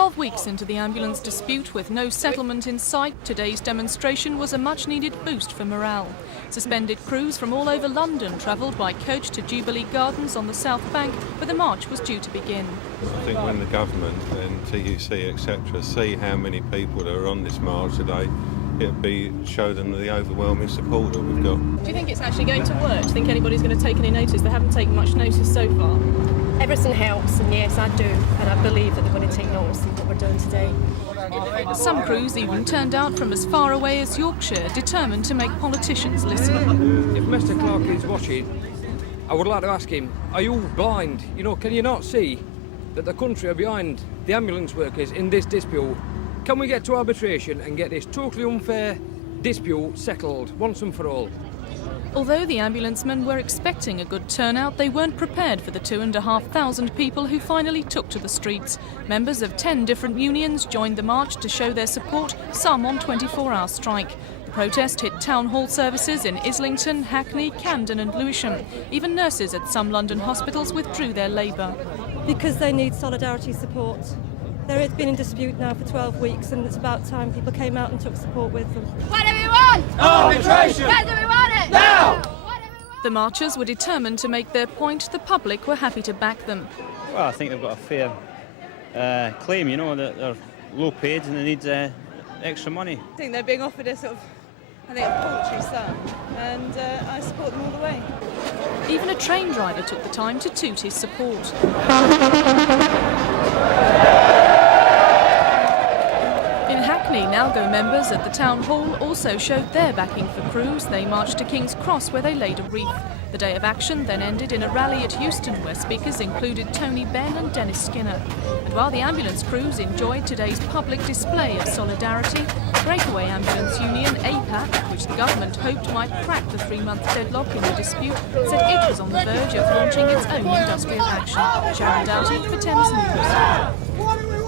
12 weeks into the ambulance dispute with no settlement in sight, today's demonstration was a much-needed boost for morale. Suspended crews from all over London travelled by coach to Jubilee Gardens on the South Bank, where the march was due to begin. I think when the government and TUC etc. see how many people are on this march today, it'll show them the overwhelming support that we've got. Do you think it's actually going to work? Do you think anybody's going to take any notice? They haven't taken much notice so far. Everything helps, and yes, I do, and I believe that they're going to take notice of what we're doing today. Some crews even turned out from as far away as Yorkshire, determined to make politicians listen. If Mr Clark is watching, I would like to ask him, are you blind? Can you not see that the country are behind the ambulance workers in this dispute? Can we get to arbitration and get this totally unfair dispute settled once and for all? Although the ambulancemen were expecting a good turnout, they weren't prepared for the 2,500 people who finally took to the streets. Members of 10 different unions joined the march to show their support, some on 24-hour strike. The protest hit town hall services in Islington, Hackney, Camden and Lewisham. Even nurses at some London hospitals withdrew their labour. Because they need solidarity support. There has been in dispute now for 12 weeks, and it's about time people came out and took support with them. What do we want? Arbitration! When do we want it? Now! The marchers were determined to make their point. The public were happy to back them. Well, I think they've got a fair claim, that they're low paid and they need extra money. I think they're being offered a paltry sum, and I support them all the way. Even a train driver took the time to toot his support. In Hackney, Nalgo members at the town hall also showed their backing for crews. They marched to King's Cross, where they laid a wreath. The day of action then ended in a rally at Euston, where speakers included Tony Benn and Dennis Skinner. And while the ambulance crews enjoyed today's public display of solidarity, the Breakaway Ambulance Union, APAC, which the government hoped might crack the 3-month deadlock in the dispute, said it was on the verge of launching its own industrial action. Sharon Doughty for Thames News.